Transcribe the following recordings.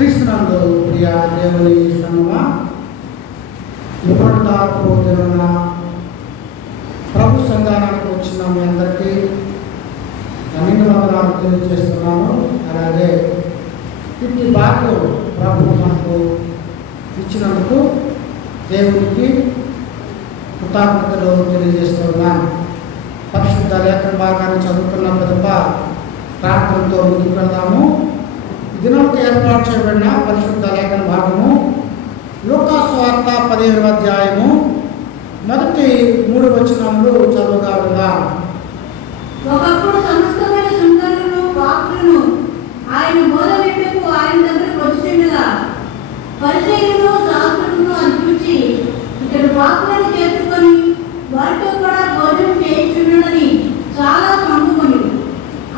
క్రీస్తునందు ప్రియ దేవుని సంగమా, ఇప్పటిదాకా దిన ప్రభు సంధానానికి వచ్చిన మీ అందరికీ అన్ని వందనాలు తెలియజేస్తున్నాను. అలాగే ఇట్టి భాగ్యం ప్రభు మనకు ఇచ్చినందుకు దేవునికి కృతజ్ఞతలు తెలియజేస్తున్నాను. పరిశుద్ధ లేఖన భాగాన్ని చదువుకున్న పిదప ప్రార్థనతో ముందుకు వెళ్దాము. దినంతో ఏర్పాటు చేయబడిన పరిశుద్ధ లేఖన భాగము లూకా సువార్త 15వ అధ్యాయము మొదటి 3 వచనములు చదువుగా ఉందాం. ఒకప్పుడు సమస్తమైన సుందరులను పాపులను ఆయన బోధ వింటకు ఆయన దగ్గరకు వచ్చుచుండగా పరిసయ్యులను శాస్త్రులను అనిపించి ఇతడు పాపులను చేర్చుకొని వారితో కూడా భోజనం చేయించుండని చాలా సంభవములు.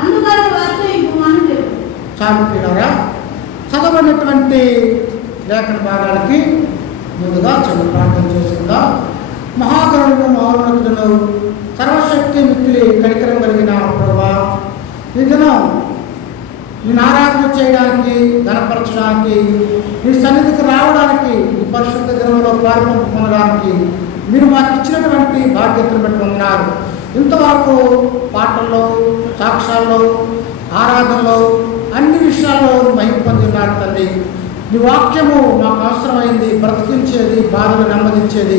అందుకని వారితో ఈ ఉపమానం చెప్పు. చాలురా చదవనటువంటి లేఖన భాగాలకి ముందుగా చదువు ప్రార్థన చేసుకుందాం. మహాకరుణను మహోన్నతులను సర్వశక్తి మిక్కిలి కనికరం కలిగిన ప్రభువా, ఈ దినం నేను ఆరాధన చేయడానికి, ఘనపరచడానికి, మీ సన్నిధికి రావడానికి, ఈ పరిశుద్ధ దినంలో పాల్గొన పొందడానికి మీరు మాకు ఇచ్చినటువంటి బాధ్యతను బట్టి ఉన్నారు. ఇంతవరకు పాటల్లో, సాక్ష్యాల్లో, ఆరాధనలో అన్ని విషయాల్లో మహిమ పొందినారు తండ్రి. నీ వాక్యము మాకు అవసరమైంది, బ్రతికించేది, బాధలు నెమ్మదించేది.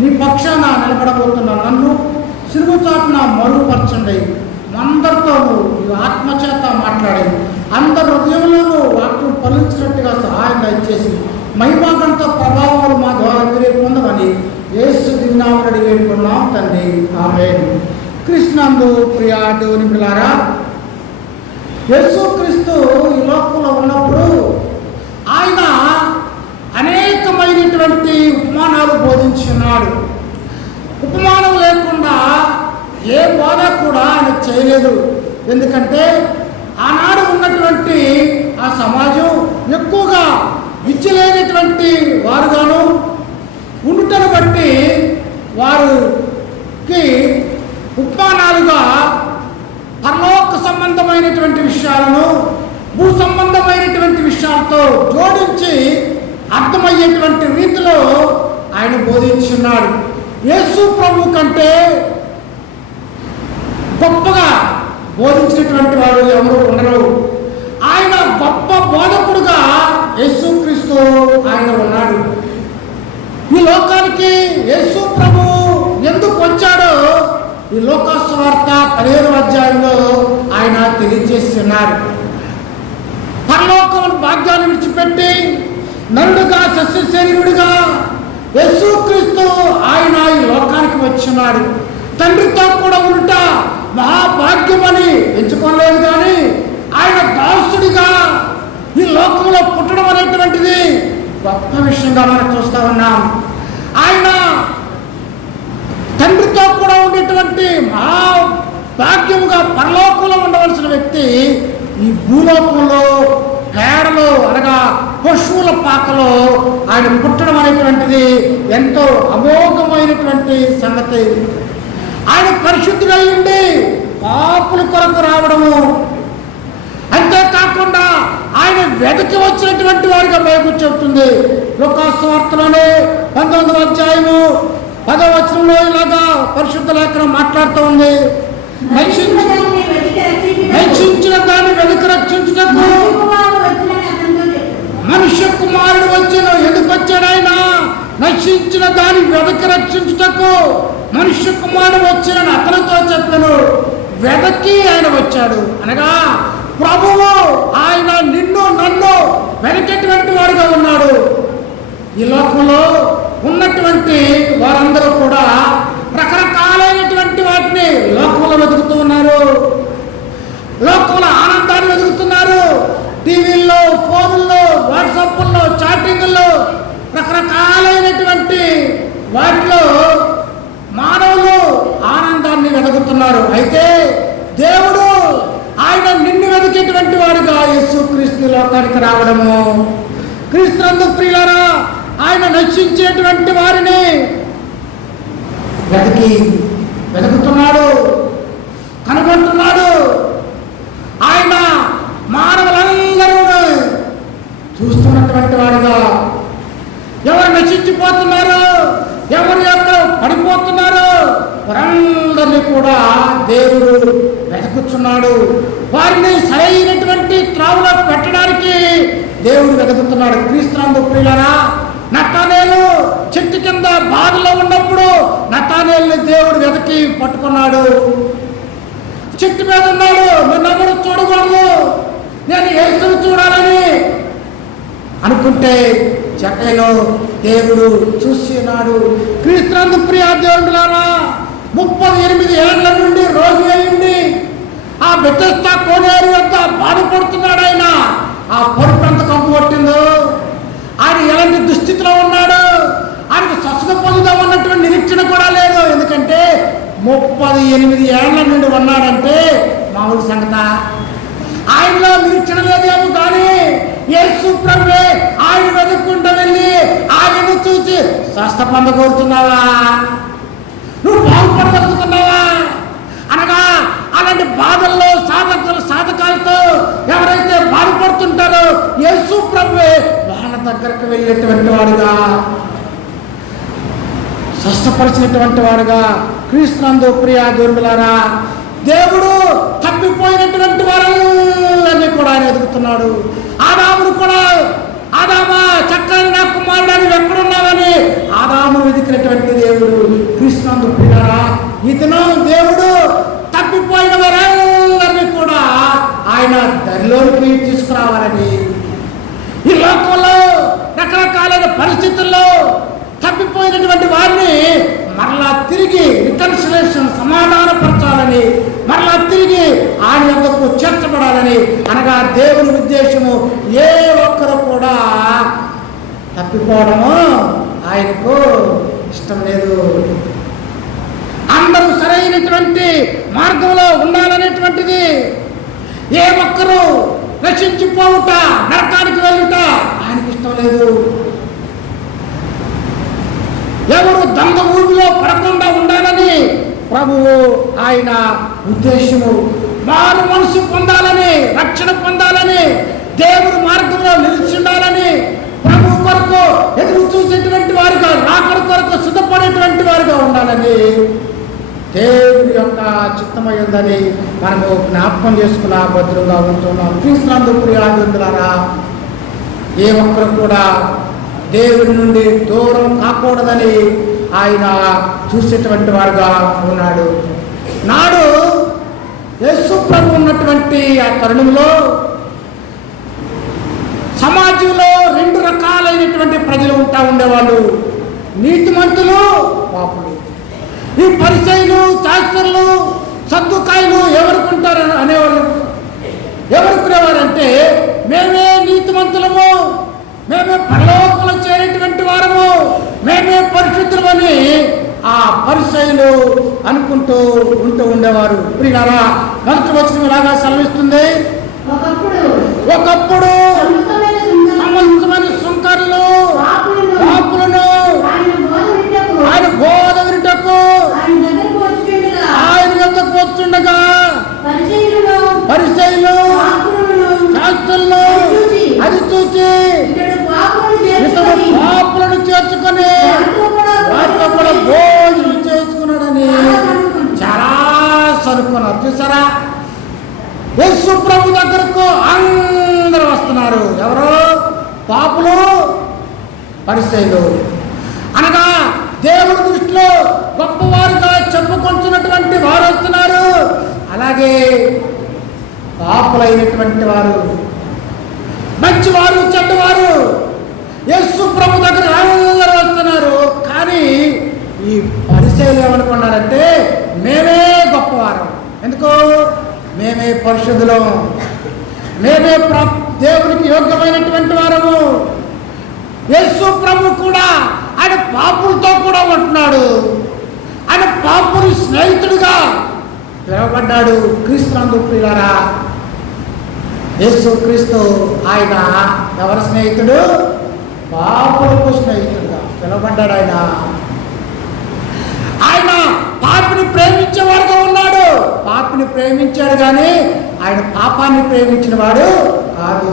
నీ పక్షాన నిలబడబోతున్న నన్ను సిరుగు చాటున మరుగుపరచండి. అందరితోనూ ఈ ఆత్మచేత మాట్లాడి అందరి హృదయంలోనూ వాక్యం ఫలించినట్టుగా సహాయం దయచేసి మహిమాగంతో ప్రభావాలు మా ద్వారా మీరే పొందమని యేసు దినామని అడిగి వేడుకున్నాం తండ్రి. ఆమేన్. కృష్ణందు ప్రియా దేవుని బిడ్డలారా, యేసుక్రీస్తు ఈ లోకంలో ఉన్నప్పుడు ఆయన అనేకమైనటువంటి ఉపమానాలు బోధించున్నాడు. ఉపమానం లేకుండా ఏ బోధ కూడా ఆయన చేయలేదు. ఎందుకంటే ఆనాడు ఉన్నటువంటి ఆ సమాజం ఎక్కువగా విద్య లేనటువంటి వారుగాను ఉండుటను బట్టి వారికి ఉపమానాలుగా పరలోక సంబంధమైనటువంటి విషయాలను భూ సంబంధమైనటువంటి విషయాలతో జోడించి అర్థమయ్యేటువంటి రీతిలో ఆయన బోధించున్నాడు. యేసు ప్రభు కంటే గొప్పగా బోధించినటువంటి వారు ఎవరు ఉండరు. ఆయన గొప్ప బోధకుడుగా యేసుక్రీస్తు ఆయన ఉన్నాడు. ఈ లోకానికి యేసు ప్రభు ఎందుకు వచ్చాడో ఈ లూకా సువార్త 15వ అధ్యాయంలో ఆయన తెలియజేస్తున్నారు. పరలోకం భాగ్యాన్ని విడిచిపెట్టి నరుడుగా సస్యశరీరుడిగా యేసుక్రీస్తు ఆయన ఈ లోకానికి వచ్చినాడు. తండ్రితో కూడా ఉంట మహాభాగ్యమని ఎంచుకోలేదు, కానీ ఆయన దాసుడిగా ఈ లోకంలో పుట్టడం అనేటువంటిది గొప్ప విషయంగా మనం చూస్తా ఉన్నాం. ఆయన తండ్రితో కూడా ఉండేటువంటి మహాభాగ్యముగా పరలోకంలో ఉండవలసిన వ్యక్తి ఈ భూలోకంలో పేడలో అనగా పశువుల పాకలో ఆయన పుట్టడం అనేటువంటిది ఎంతో అమోఘమైనటువంటి సంగతి. ఆయన పరిశుద్ధుడై ఉండి పాపుల కొరకు రావడము, అంతేకాకుండా ఆయన వెదకి వచ్చినటువంటి వారిగా బైబిల్ చెబుతుంది. లూకా సువార్తలోనే 19వ అధ్యాయము 10వ వచనంలో ఇలాగా పరిశుద్ధ లేఖనం మాట్లాడుతూ ఉంది. రక్షించిన దాన్ని వెనుక రక్షించుటకు మనుష్య కుమారుడు వచ్చాను. ఎందుకు వచ్చాడు ఆయన? నశించిన దాన్ని వెదక రక్షించుటకు మనుష్య కుమారుడు వచ్చానని అతనితో చెప్పాను. వెదకి ఆయన వచ్చాడు అనగా ప్రభువు ఆయన నిన్ను నన్ను వెనకేటువంటి వాడుగా ఉన్నాడు. ఈ లోకంలో ఉన్నటువంటి వారందరూ కూడా రకరకాలైనటువంటి వాటిని లోకంలో వెతుకుతూ ఉన్నారు. లోకంలో ఆనందాన్ని వెతుకుతున్నారు. టీవీల్లో, ఫోన్ల్లో, వాట్సాప్ల్లో, చాటింగ్ల్లో రకరకాలైనటువంటి వాటిలో మానవులు ఆనందాన్ని వెతుకుతున్నారు. అయితే దేవుడు ఆయన నిన్ను వెతికేటువంటి వాడుగా యేసుక్రీస్తు లోకానికి రావడము, క్రీస్తునందు ప్రియులారా ఆయన నశించేటువంటి వారిని వెతుకుతున్నాడు, కనుగొంటున్నాడు. ఆయన మానవులందరూ చూస్తూ దేవుడు వెతుకుతున్నాడు. వారిని సరైనటువంటి త్రావులో పెట్టడానికి దేవుడు వెతుకుతున్నాడు. క్రీస్తునందు ప్రియులారా, నతానేలు చెట్టు కింద బాధలో ఉన్నప్పుడు నతానేలుని దేవుడు వెతికి పట్టుకున్నాడు. చెట్టు మీద ఉన్నాడు, నిన్నెవరు చూడకూడదు, నేను యేసును చూడాలని అనుకుంటే చెట్టలో దేవుడు చూస్తున్నాడు. క్రీస్తునందు ప్రియ దేవుడులారా, 38 ఏళ్ల నుండి రోజు అయింది ఆ బెతెస్దా కోనేరు వద్ద బాధపడుతున్నాడు. ఆయన ఆ పరుపు ఎంత కంపు కొట్టిందో, ఆయన ఎలాంటి దుస్థితిలో ఉన్నాడు, ఆయనకు స్వస్థత పొందుదాం అన్నటువంటి నిరీక్షణ కూడా లేదు. ఎందుకంటే 38 ఏళ్ల నుండి ఉన్నాడంటే మామూలు సంగత. ఆయనలో నిరీక్షణ లేదేమో కానీ యేసు ప్రభువే ఆయన వెతుక్కుంటూ వెళ్ళి ఆయనను చూసి స్వస్థ పొందగోరుతున్నావా, నువ్వు బాగుపడగలుగుతున్నావా అనగా అలాంటి బాధల్లో సాధకాలతో ఎవరైతే బాధపడుతుంటారో యేసు ప్రభువే వాళ్ళ దగ్గరకు వెళ్ళేటువంటి వాడుగా, స్వస్థపరిచినటువంటి వాడుగా. క్రీస్తునందు ప్రియ దేవులారా, దేవుడు తప్పిపోయినటువంటి వారందరినీ కూడా ఆయన ఎదుగుతున్నాడు. ఆదామును కూడా, ఆదామా చక్కని నా కుమారుడు అని ఎక్కడున్నావని ఆదాము వెతికినటువంటి దేవుడు. క్రీస్తునందు ప్రియులారా, ఇతను దేవుడు తప్పిపోయిన వారందరినీ కూడా ఆయన దరిలోకి తీసుకురావాలని, ఈ లోకంలో రకరకాలైన పరిస్థితుల్లో తప్పిపోయినటువంటి వారిని మరలా తిరిగి రికన్సిలేషన్ సమాధానపరచాలని, మరలా తిరిగి ఆయన యొద్దకు చేర్చబడాలని అనగా దేవుని ఉద్దేశము ఏ ఒక్కరు కూడా తప్పిపోవడము ఆయనకు ఇష్టం లేదు. అందరూ సరైనటువంటి మార్గంలో ఉండాలనేటువంటిది, ఏ ఒక్కరు రక్షించిపోవుట, నరకానికి వెళ్ళుట ఆయనకి ఇష్టం లేదు. ఎవరు దండ ఊరిలో పడకుండా ఉండాలని ప్రభువు ఆయన ఉద్దేశము. వారు మనసు పొందాలని, రక్షణ పొందాలని, దేవుని మార్గంలో నిలిచి ఉండాలని, ప్రభు కొరకు ఎదురు చూసేటువంటి వారుగా, రాకడ కొరకు సిద్ధపడేటువంటి వారుగా ఉండాలని దేవుని యొక్క చిత్తమై ఉందని మనము జ్ఞాపకం చేసుకున్న భద్రంగా ఉంటున్నాం. క్రీస్తునందు ప్రియులారా, ఏ ఒక్కరు కూడా దేవుని నుండి దూరం కాకూడదని ఆయన చూసేటువంటి వారుగా ఉన్నాడు. నాడు యేసు ప్రభు ఉన్నటువంటి ఆ తరుణంలో సమాజంలో 2 రకాలైనటువంటి ప్రజలు ఉండేవాళ్ళు, నీతిమంతులు, పాపులు. ఈ పరిసయ్యులు, శాస్త్రులు, సద్దుకాయలు ఎవరుకుంటారు అనేవాళ్ళు. ఎవరుకునేవారంటే మేమే నీతిమంతులము, మేమే పరలోకంలో చేరేటువంటి వారము, మేమే పరిశుద్ధులమని ఆ పరిసయ్యులు అనుకుంటూ ఉండేవారు. ప్రియులారా, మొదటి వచనం ఇలాగా సెలవిస్తుంది, ఒకప్పుడు సమస్తమైన సుంకరులు పాపులను ఆయన బోధ వినుటకు ఆయన యొద్దకు వచ్చుండగా పరిసయ్యులు, శాస్త్రులు అది చూచి ఇతడు పాపులను చేర్చుకొని వారితో కూడా భోజనం చేసుకున్నాడని చాలా సరుకున్నారు. చూసారా, యేసు ప్రభు దగ్గరకు అందరూ వస్తున్నారు. ఎవరు? పాపులు, పరిసయ్యులు. అనగా దేవుడి దృష్టిలో గొప్పవారుగా చెప్పుకుంటున్నటువంటి వారు వస్తున్నారు. అలాగే పాపులైనటువంటి వారు, మంచివారు, చెడ్డవారు యేసు ప్రభు దగ్గర అందరూ వస్తున్నారు. కానీ ఈ పరిసయ్యులు ఏమనుకున్నారంటే మేమే గొప్పవారం. ఎందుకు? మేమే పరిశుద్ధులం, మేమే దేవునికి యోగ్యమైనటువంటి వారము. యేసు ప్రభు కూడా ఆయన పాపులతో కూడా ఉంటున్నాడు. ఆయన పాపుని స్నేహితుడిగా పిలువబడ్డాడు. క్రీస్తునందు ప్రియులారా, యేసు క్రీస్తు ఆయన ఎవరి స్నేహితుడు? పాపులకు స్నేహితుడుగా పిలువబడ్డాడు. ఆయన పాపిని ప్రేమించేవాడుగా ఉన్నాడు. పాపిని ప్రేమించాడు కానీ ఆయన పాపాన్ని ప్రేమించిన వాడు కాదు.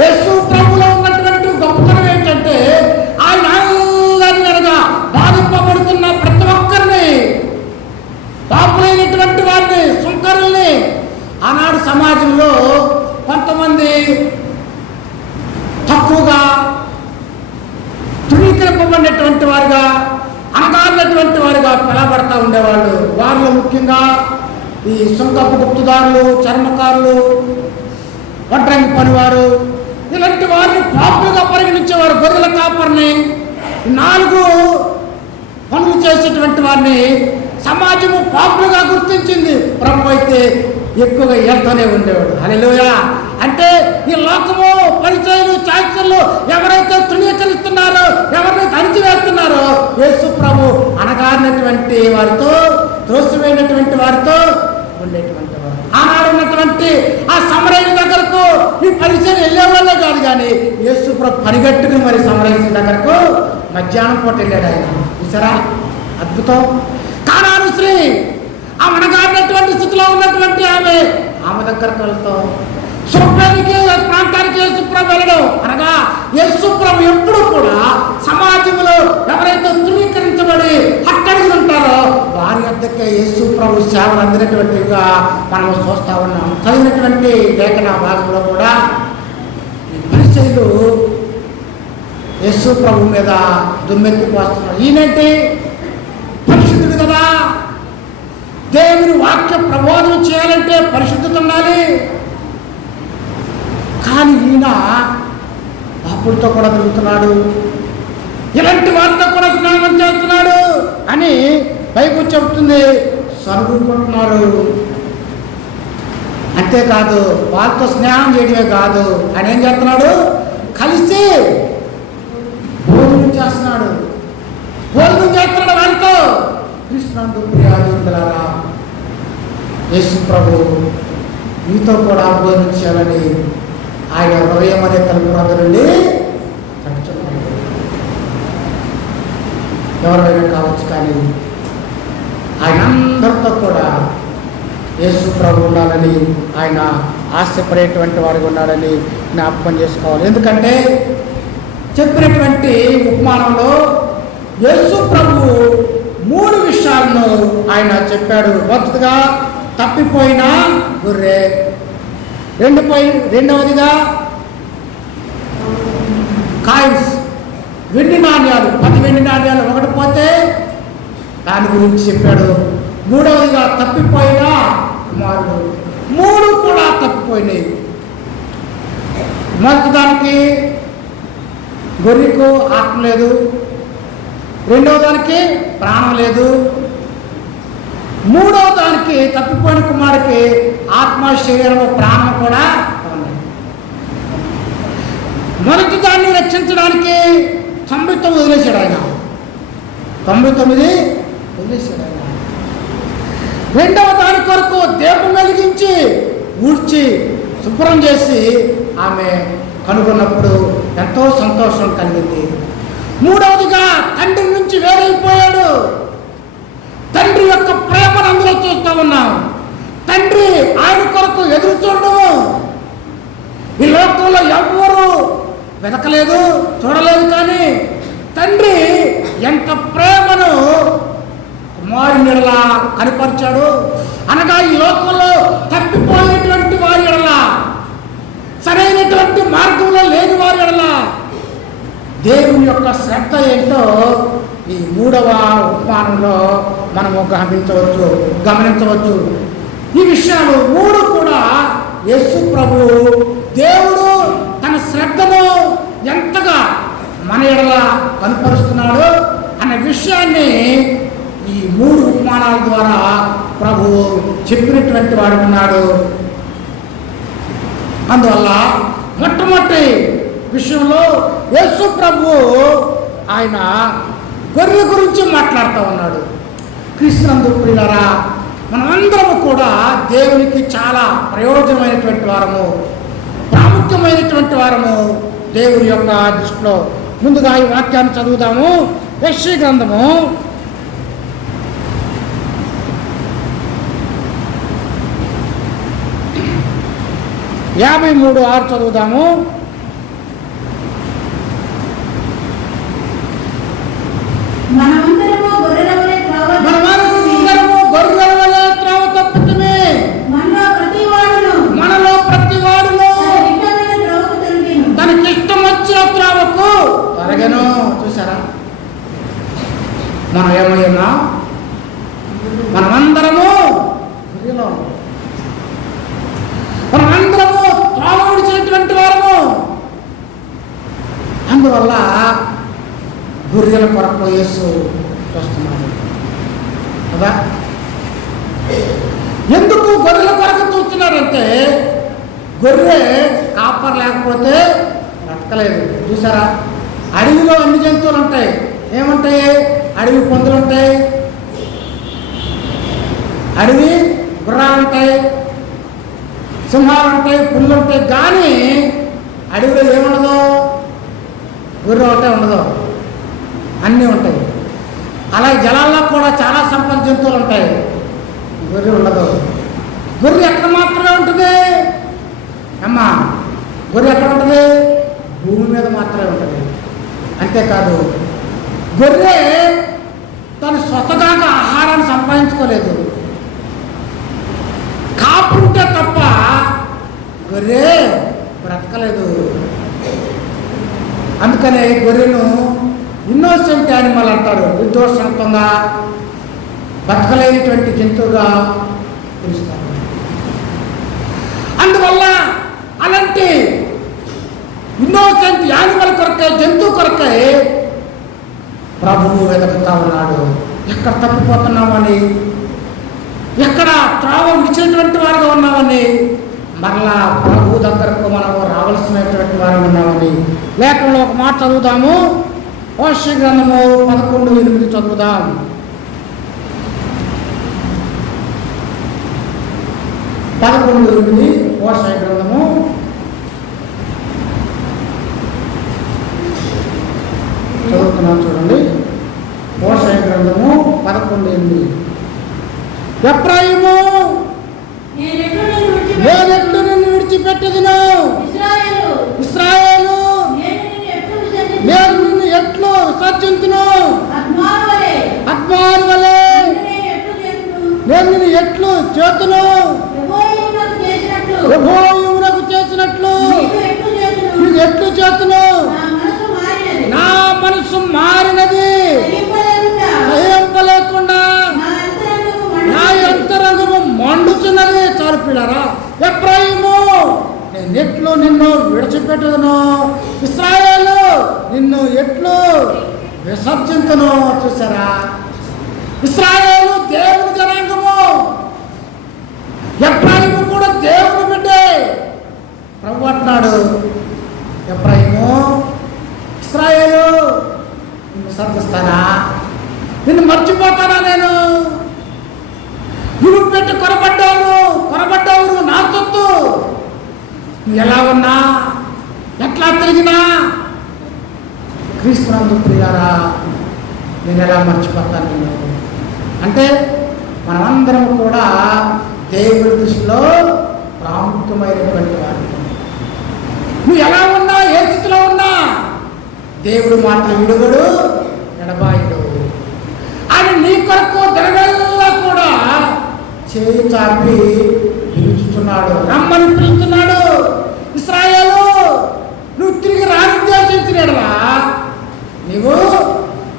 యేసు ప్రభులో ఉన్నటువంటి గొప్పతనం ఏంటంటే ఆయన అందరినీ బాధింపబడుతున్న ప్రతి ఒక్కరిని పాపులైనటువంటి వారిని, సుంకరుల్ని ఆనాడు సమాజంలో కొంతమంది తక్కువగా తృణీకరింపబడినటువంటి వారుగా, అనగారినటువంటి వారుగా పిలవబడతా ఉండేవాళ్ళు. వారిలో ముఖ్యంగా ఈ సుంకపు గుప్తుదారులు, చర్మకారులు, వడ్రంగి పనివారు, ఇలాంటి వారిని పాపులుగా పరిగణించేవారు. గొర్రెల కాపరిని, 4 పనులు చేసేటువంటి వారిని సమాజము పాపులుగా గుర్తించింది. ప్రభు అయితే ఎక్కువగా వెళ్తూనే ఉండేవాడు. హల్లెలూయా. అంటే ఈ లోకము, పరిచయాలు, చాచర్లు ఎవరైతే తృణీకరిస్తున్నారో, ఎవరైతే అణిచివేస్తున్నారో, యేసు ప్రభు అనగారినటువంటి వారితో, త్రోసివేసినటువంటి వారితో ఉండేటువంటి వారు. ఆనాడు ఉన్నటువంటి ఆ సమరయుని దగ్గరకు ఈ పరిచయం వెళ్ళేవాళ్ళే కాదు, కానీ యేసు ప్రభు పరిగెట్టుకుని మరి సమరయుని దగ్గరకు మధ్యాహ్నం పూట వెళ్ళాడు ఆయన. చూసారా అద్భుతం. కానాను స్త్రీ, ఆ మనగాడినటువంటి స్థితిలో ఉన్నటువంటి ఆమె దగ్గరకు వెళ్తాం. శుభ్రానికి ప్రాంతానికి యేసుప్రభు వెళ్ళడం అనగా, యేసుప్రభు ఎప్పుడు కూడా సమాజంలో ఎవరైతే తృణీకరించబడి హట్టడిగి ఉంటారో వారి వద్దకే యేసుప్రభు సేవలు అందినటువంటివిగా మనం చూస్తూ ఉన్నాం. చదివినటువంటి లేఖన భాగంలో కూడా ఈ పరిచయులు యేసుప్రభు మీద దుమ్మెత్తిపోస్తున్నారు. ఈయనంటే పరిశుద్ధుడు కదా, దేవుని వాక్య ప్రబోధన చేయాలంటే పరిశుద్ధత ఉండాలి. కానీ ఈయన పాపులతో కూడా తిరుగుతున్నాడు, ఇలాంటి వారితో కూడా స్నానం చేస్తున్నాడు అని బైబిల్ చెబుతుంది. సరుగుకుంటున్నారు. అంతేకాదు వాళ్ళతో స్నేహం చేయడమే కాదు, ఆయన ఏం చేస్తున్నాడు, కలిసి భోజనం చేస్తున్నాడు. భోజనం చేస్తున్నాడు వారితో. కృష్ణుడు ప్రియాదులారా, యేసు ప్రభు మీతో కూడా భోజనం చేయాలని ఆయన హృదయం అనే తలుపు వద్ద నుండి తట్టుచున్నాడు. ఎవరైనా కావచ్చు, కానీ ఆయన అందరితో కూడా యేసు ప్రభు ఉండాలని, ఆయన ఆశపడేటువంటి వాడిగా ఉన్నాడని జ్ఞాపకం చేసుకోవాలి. ఎందుకంటే చెప్పినటువంటి ఉపమానంలో యేసు ప్రభు 3 విషయాలను ఆయన చెప్పాడు. మొదటిగా తప్పిపోయిన గొర్రె, రెండవదిగా కాయిన్స్, వెండి నాణ్యాలు, 10 వెండి నాణ్యాలు ఒకటి పోతే దాని గురించి చెప్పాడు. మూడవదిగా తప్పిపోయిన కుమారుడు. 3 కూడా తప్పిపోయినాయి. మొదటి దానికి గొర్రెకు ఆత్మ లేదు, రెండవ దానికి ప్రాణం లేదు, మూడవ దానికి తప్పిపోయిన కుమారుడికి ఆత్మ, శరీరము, ప్రాణం కూడా ఉన్నాయి. మొదటి దాన్ని రక్షించడానికి 99 వదిలేశాడు ఆయన. 99 వదిలేశాడు ఆయన. రెండవ దాని కొరకు దీపం వెలిగించి ఊడ్చి శుభ్రం చేసి ఆమె కనుగొన్నప్పుడు ఎంతో సంతోషం కలిగింది. మూడవదిగా తండ్రి నుంచి వేరైపోయాడు. తండ్రి యొక్క ప్రేమను అందులో చూస్తూ ఉన్నాం. తండ్రి ఆయన కొరకు ఎదురు చూడడం ఈ లోకంలో ఎవ్వరూ వెతకలేదు, చూడలేదు. కానీ తండ్రి ఎంత ప్రేమను కుమారుని ఎడల కనపరిచాడు. అనగా ఈ లోకంలో తప్పిపోయినటువంటి వారి ఎడల, సరైనటువంటి మార్గంలో లేని వారి ఎడల దేవుని యొక్క శ్రద్ధ ఏంటో ఈ 3వ ఉపమానంలో మనము గమనించవచ్చు. ఈ విషయాలు 3 కూడా యేసు ప్రభు దేవుడు తన శ్రద్ధను ఎంతగా మన ఎడల కనపరుస్తున్నాడు అన్న విషయాన్ని ఈ 3 ఉపమానాల ద్వారా ప్రభు చెప్పినటువంటి వాడు ఉన్నాడు. అందువల్ల మొట్టమొదటి విషయంలో యేసు ప్రభు ఆయన గొర్రె గురించి మాట్లాడుతూ ఉన్నాడు. క్రీస్తునందు ప్రియులారా, మనమందరము కూడా దేవునికి చాలా ప్రయోజనమైనటువంటి వారము, ప్రాముఖ్యమైనటువంటి వారము దేవుని యొక్క దృష్టిలో. ముందుగా ఈ వాక్యాన్ని చదువుదాము. యెషయా గ్రంథము 53:6 చదువుదాము. మనమందరము గొర్రెల మనమందరము త్రోవ విడిచినటువంటి వారము. అందువల్ల గొర్రెల కొరకు యేసు చూస్తున్నాడు కదా. ఎందుకు గొర్రెల కొరకు చూస్తున్నాడంటే గొర్రె కాపర్ లేకపోతే బ్రతకలేదు. చూసారా, అడవిలో అన్ని జంతువులు ఉంటాయి. ఏముంటాయి? అడవి పందులు ఉంటాయి, అడవి గుర్రాలు ఉంటాయి, సింహాలు ఉంటాయి, పుల్లు ఉంటాయి. కానీ అడవిలో ఏముండదు? గొర్రె ఒకటే ఉండదు, అన్నీ ఉంటాయి. అలాగే జలాల్లో కూడా చాలా సంపద జంతువులు ఉంటాయి, గొర్రె ఉండదు. గొర్రె ఎక్కడ మాత్రమే ఉంటుంది అమ్మా? గొర్రె ఎక్కడ ఉంటుంది? భూమి మీద మాత్రమే ఉంటుంది. అంతేకాదు, గొర్రె తను స్వతగా ఆహారాన్ని సంపాదించుకోలేదు. కాపుంటే తప్ప గొర్రె బ్రతకలేదు. అందుకనే గొర్రెను ఇన్నోసెంట్ యానిమల్ అంటారు. నిర్దోషంగా బ్రతకలేనటువంటి జంతువుగా పిలుస్తారు. అందువల్ల అలాంటి ఇన్నోసెంట్ యానిమల్ కొరకై, జంతువు కొరకై ప్రభువు వెతుకుతా ఉన్నాడు. ఎక్కడ తప్పిపోతున్నామని, ఎక్కడ త్రోవ విడిచినటువంటి వారుగా ఉన్నామని, మరలా ప్రభు దగ్గరకు మనము రావాల్సినటువంటి వారు ఉన్నామని. లేఖనంలో ఒక మాట చదువుదాము. హోషేయ గ్రంథము 11:8 చదువుదాం. 11:8 హోషేయ గ్రంథము. చదువుతున్నాం చూడండి. హోషేయ గ్రంథము 11:8. ఎఫ్రాయిము, నేనెట్లు నిన్ను విడిచిపెట్టదును, ఇశ్రాయేలు నేను నిన్ను ఎట్లు విసర్జించును, అద్మాను వలె నేను నిన్ను ఎట్లు చేతును, యెహోవాకు చేసినట్లు నీకు ఎట్లు చేతును. నా మనసు మారినది, సహింపలేకుండా నా అంతరంగము మండుచున్నది. చాలు పిల్లరా, ఎఫ్రాయిము నేను ఎట్లు నిన్ను విడిచిపెట్టుదును, ఇశ్రాయేలు నిన్ను ఎట్లు విసర్జించును. చూసారా, ఇశ్రాయేలు దేవుని జనాంగము, ఎఫ్రాయిము కూడా దేవుని బిడ్డే. ప్రభు అంటున్నాడు, ఎఫ్రాయిము, ఇశ్రాయేలు నిన్ను విసర్జిస్తానా? నిన్ను మర్చిపోతానా? నేను నువ్వు పెట్టి కొరబడ్డావు నా సొత్తు. నువ్వు ఎలా ఉన్నా, ఎట్లా తిరిగినా, క్రీస్తునందు ప్రియారా, నేను ఎలా మర్చిపోతాను నేను అంటే, మనమందరం కూడా దేవుడి దృష్టిలో ప్రాముఖ్యమైనటువంటి వారు. నువ్వు ఎలా ఉన్నా, ఏ స్థితిలో ఉన్నా, దేవుడు మాత్రం విడుగుడు, ఎడబాయుడు. ఆయన నీ కొరకు దినగల్లా కూడా చేయి చాపి పిలుచుతున్నాడు, రమ్మని పిలుస్తున్నాడు. ఇశ్రాయేలు, నువ్వు తిరిగి రానుద్దేశించినడలా నీవు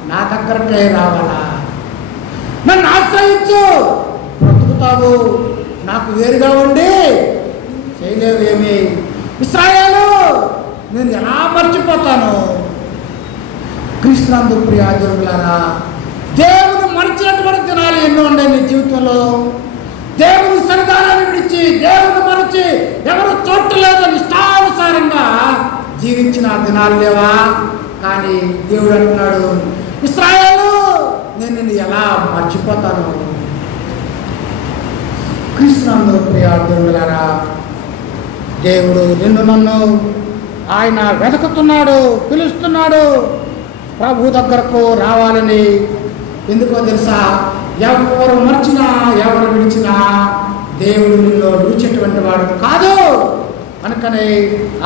నా దగ్గరకే రావాలా, నన్ను ఆశ్రయించు, బ్రతుకుతావు. నాకు వేరుగా ఉండి చేయలేవేమి. ఇశ్రాయేలు, నేను ఎలా మర్చిపోతాను? క్రీస్తునందు ప్రియాజనులారా, దేవుడు మరిచినటువంటి దినాలు ఎన్నో ఉన్నాయి నీ జీవితంలో. దేవుని సన్నిధానాన్ని విడిచి, దేవుని మరచి ఎవరు చూడలేదని ఇష్టానుసారంగా జీవించిన దినాలు లేవా? కానీ దేవుడు అంటున్నాడు, ఇశ్రాయేలు, నేను నిన్ను ఎలా మర్చిపోతాను? క్రీస్తునందు ప్రియాజనులారా, దేవుడు నిన్ను నన్ను ఆయన వెతుకుతున్నాడు, పిలుస్తున్నాడు ప్రభు దగ్గరకు రావాలని. ఎందుకో తెలుసా? ఎవరు మర్చినా, ఎవరు విడిచినా దేవుడు నిన్ను విడిచేటువంటి వాడు కాదు. కనుకనే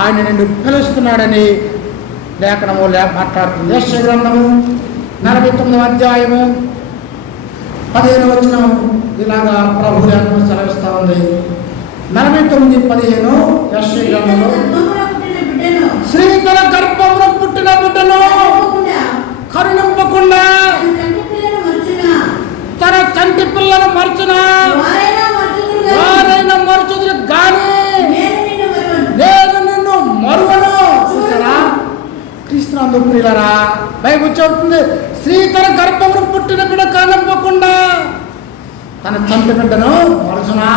ఆయన నిన్ను పిలుస్తున్నాడని లేఖనము మాట్లాడుతుంది. యెషయా గ్రంథము 49వ అధ్యాయము 15వ వచనం ఇలాగా ప్రభు లేఖనం సెలవిస్తా ఉంది. 49:15 యెషయా గ్రంథంలో, స్త్రీ తన గర్భంలో పుట్టిన బిడ్డను కరుణింపకుండా తన చంటి పిల్లను మరచునా క్రీస్తునందు ప్రియులరా, బైబిల్ చెబుతుంది, స్త్రీ తన గర్భమును పుట్టిన బిడ్డ కనపకుండా తన తండ్రి బిడ్డను మరచునా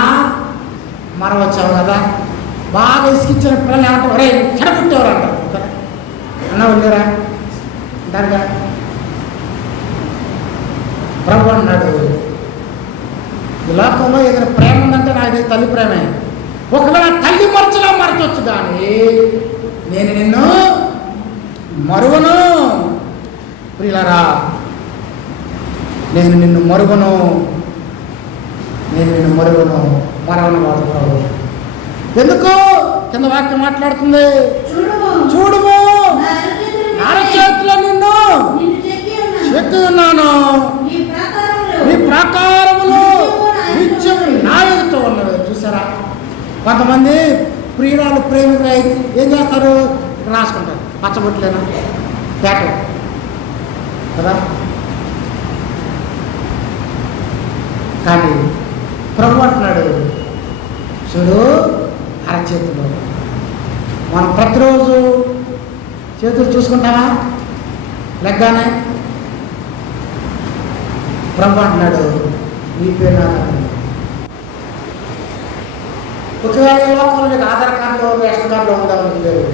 మరవచ్చావు కదా. బాగా ఇసుకిచ్చిన పిల్లలు ఏమంటారు, ఒరే చెడగొట్టేవారు అంటారు అన్నా ఉండేరా దానిగా. ప్రభు అన్నాడు, ఈ లోకంలో ఏదైనా ప్రేమ ఉందంటే నాకు తల్లి ప్రేమే. ఒకవేళ తల్లి మరచలా మరచవచ్చు, కానీ నేను నిన్ను మరువను ప్రియులారా, నేను నిన్ను మరువను, నేను నిన్ను మరువను. మరవను వాడు ప్రభు. ఎందుకు? కింద వాక్యం మాట్లాడుతుంది, చూడుము అరచేతిలో నిన్ను చెక్కి ఉన్నాను, నీ ప్రాకారములు నిత్యం నా ఎదుట ఉన్నవి. చూసారా, కొంతమంది ప్రియురాలు ప్రేమికులు ఏం చేస్తారు, రాసుకుంటారు పచ్చబొట్లేనా పేట కదా. కానీ ప్రభు అంటున్నాడు, చూడు అరచేతిలో. మనం ప్రతిరోజు చేతులు చూసుకుంటామా లెగ్గానే? ప్రభు అంటున్నాడు, నీ పేరు నాకు. ఒకవేళ లోకంలో నీకు ఆధార్ కార్డులో రేషన్ కార్డులో ఉందామని పేరు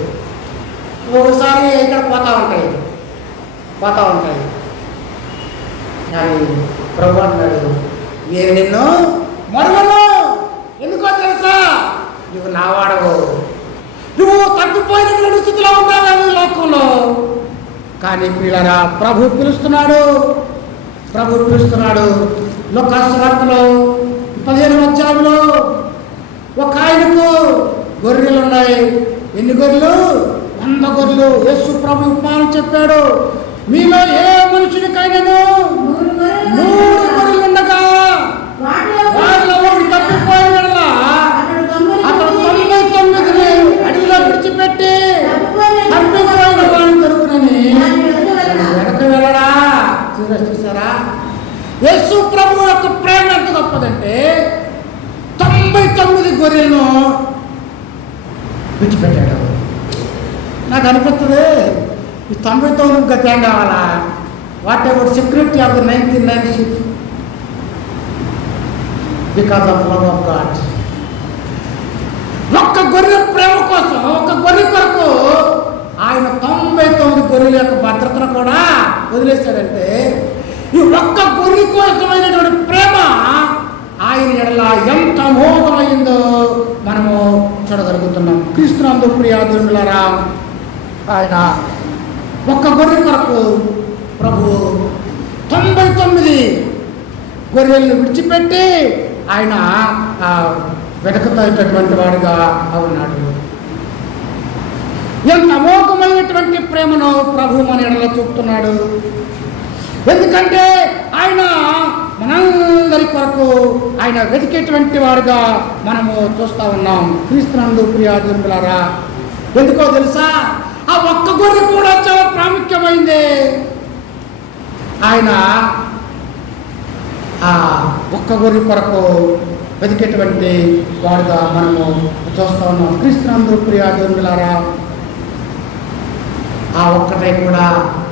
ఒకసారి ఇక్కడ పోతూ ఉంటాయి. కానీ ప్రభు అంటున్నాడు, నేను నిన్ను మరువను. ఎందుకో తెలుసా, నువ్వు నా వాడవు, నువ్వు తగ్గిపోయినటువంటి స్థితిలో ఉన్నావు ఈ లోకంలో. కానీ పిల్లరా, ప్రభు పిలుస్తున్నాడు. లోకాసు వార్తలో 15వ అధ్యాయంలో ఒక ఆయనకు గొర్రెలు ఉన్నాయి. ఎన్ని గొర్రెలు? 100 గొర్రెలు. యేసు ప్రభు ఉపమానం చెప్పాడు, మీలో ఏ మనుషునికైనాను 100 గొర్రెలు ఉండగా వారిలో ఒకటి తప్పిపోయిన అతను 99ని అడవిలో విడిచిపెట్టి తప్పిపోయిన వాడిని దొరుకునని వెనక వెళ్ళడా. చూసారా, యేసు ప్రభు యొక్క ప్రేమ ఎంత గొప్పదంటే 99 గొర్రెలను విడిచిపెట్టాడు. నాకు అనిపిస్తుంది, ఈ 99 గతి ఏం కావాలా? What about security of the 99 ship because of love of God. ఒక్క గొర్రె ప్రేమ కోసం, ఒక గొర్రె కొరకు ఆయన 99 గొర్రెల యొక్క భద్రతను కూడా వదిలేశాడంటే, ఈ ఒక్క గొర్రె కోసమైనటువంటి ప్రేమ ఆయన ఎడల ఎంత మోహమైందో మనము చూడగలుగుతున్నాం. క్రీస్తునందు ప్రియాదులారా, ఆయన ఒక్క గొర్రె కొరకు ప్రభు 99 గొర్రెలను విడిచిపెట్టి ఆయన వెతకుతున్నటువంటి వాడుగా ఉన్నాడు. ఎంత అమోఘమైనటువంటి ప్రేమను ప్రభు మన ఎడల చూపుతున్నాడు. ఎందుకంటే ఆయన మనందరి కొరకు ఆయన వెతికేటువంటి వారుగా మనము చూస్తూ ఉన్నాం. క్రీస్తునందు ప్రియాదులారా, ఎందుకో తెలుసా, ఆ ఒక్క గొర్రె కూడా చాలా ప్రాముఖ్యమైంది. ఆయన ఆ ఒక్క గొర్రె కొరకు వెతికేటువంటి వాడుగా మనము చూస్తూ ఉన్నాం. క్రీస్తునందు ప్రియాదులారా, ఆ ఒక్కటే కూడా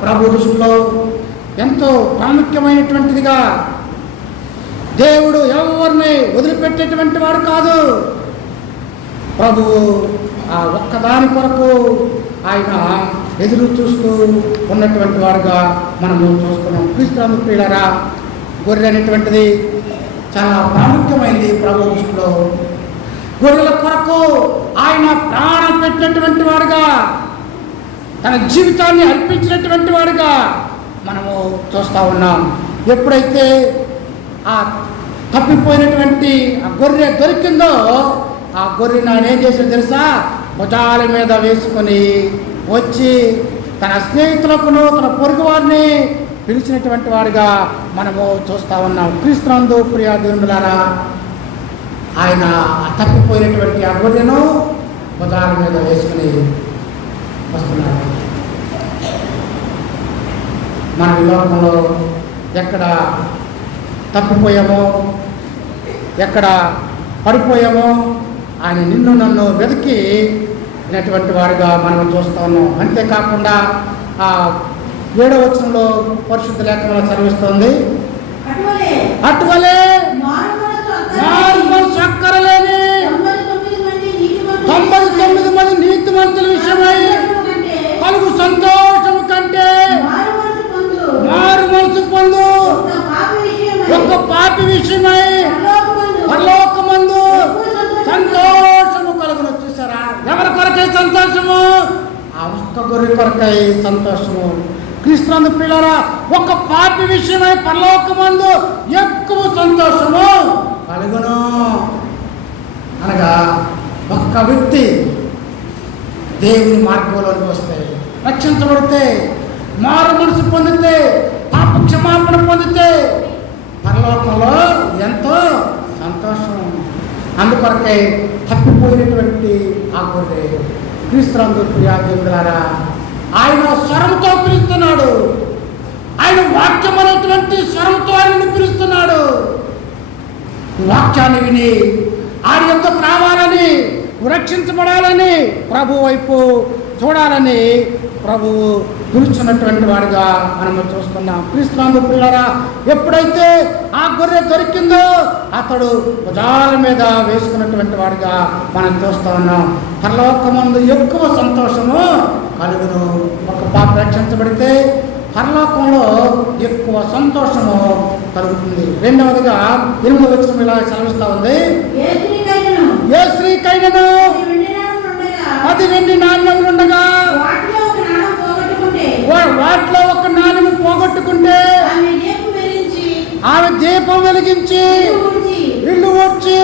ప్రభు దృష్టిలో ఎంతో ప్రాముఖ్యమైనటువంటిదిగా, దేవుడు ఎవరిని వదిలిపెట్టేటువంటి వాడు కాదు. ప్రభువు ఆ ఒక్కదాని కొరకు ఆయన ఎదురు చూస్తూ ఉన్నటువంటి వాడుగా మనము చూస్తున్నాం. క్రీస్తునందు ప్రియులారా, గొర్రె అనేటువంటిది చాలా ప్రాముఖ్యమైనది ప్రభు దృష్టిలో. గొర్రెల కొరకు ఆయన ప్రాణం పెట్టినటువంటి వాడుగా, తన జీవితాన్ని అర్పించినటువంటి వాడుగా మనము చూస్తూ ఉన్నాం. ఎప్పుడైతే ఆ తప్పిపోయినటువంటి ఆ గొర్రె దొరికిందో, ఆ గొర్రెని ఆయన ఏం చేశాడు తెలుసా, భుజాల మీద వేసుకొని వచ్చి తన స్నేహితులకును తన పొరుగు వారిని పిలిచినటువంటి వాడిగా మనము చూస్తూ ఉన్నాం. క్రీస్తునందు ప్రియాదులారా, ఆయన తప్పిపోయినటువంటి ఆ గొర్రెను భుజాల మీద వేసుకుని వస్తున్నాడు. మన లోకంలో ఎక్కడ తప్పిపోయామో, ఎక్కడ పడిపోయామో, ఆయన నిన్ను నన్ను వెతికినటువంటి వాడుగా మనం చూస్తూ ఉన్నాం. అంతేకాకుండా 7వ వచనంలో పరిశుద్ధ లేఖనంలో చదివిస్తోంది. అటువలే మారు మనసు అక్కరలేని 99 మంది నీతిమంతుల విషయమై కలుగు సంతోషము కంటే మారు మనసు పొందు ఒక్క పాపి విషయమై పరలోకమందు సంతోషము కలుగును. చూసారా, ఎవరి కొరకై సంతోషము? ఆ ఒక్క గొర్రె కొరకై సంతోషము. క్రీస్తునందు ప్రియులారా, ఒక పాపి విషయమై పరలోకమందు ఎక్కువ సంతోషము కలుగును. అనగా ఒక్క వ్యక్తి దేవుని మార్గంలోకి వస్తే, రక్షించబడితే, మారు మనసు పొందితే, పాప క్షమాపణ పొందితే పరలోకంలో ఎంతో సంతోషం. అందుకొరకై తప్పిపోయినటువంటి ఆ గొర్రె క్రీస్తునందు ప్రియా దేవులారా, ఆయన స్వరంతో పిలుస్తున్నాడు. ఆయన వాక్యం అనేటువంటి స్వరంతో ఆయనను పిలుస్తున్నాడు. వాక్యాన్ని విని ఆయన యొద్దకు రావాలని, రక్షించబడాలని, ప్రభు వైపు చూడాలని ప్రభువు పిలుచున్నటువంటి వాడిగా మనము చూస్తున్నాం. క్రీస్తునందు ప్రియులారా, ఎప్పుడైతే ఆ గొర్రె దొరికిందో అతడు భుజాల మీద వేసుకున్నటువంటి వాడిగా మనం చూస్తూ ఉన్నాం. పరలోకమందు ఎక్కువ సంతోషము కలుగును. ఒక పాప రక్షించబడితే పరలోకంలో ఎక్కువ సంతోషము కలుగుతుంది. రెండవదిగా 8వ వచనం ఇలా సెలవిస్తూ ఉంది. ఏ స్త్రీకైనను 10 వెండి నాణ్యములుండగా వాటిలో ఒక నాణ్యము పోగొట్టుకుంటే ఆమె దీపం వెలిగించి ఇల్లు ఊడ్చి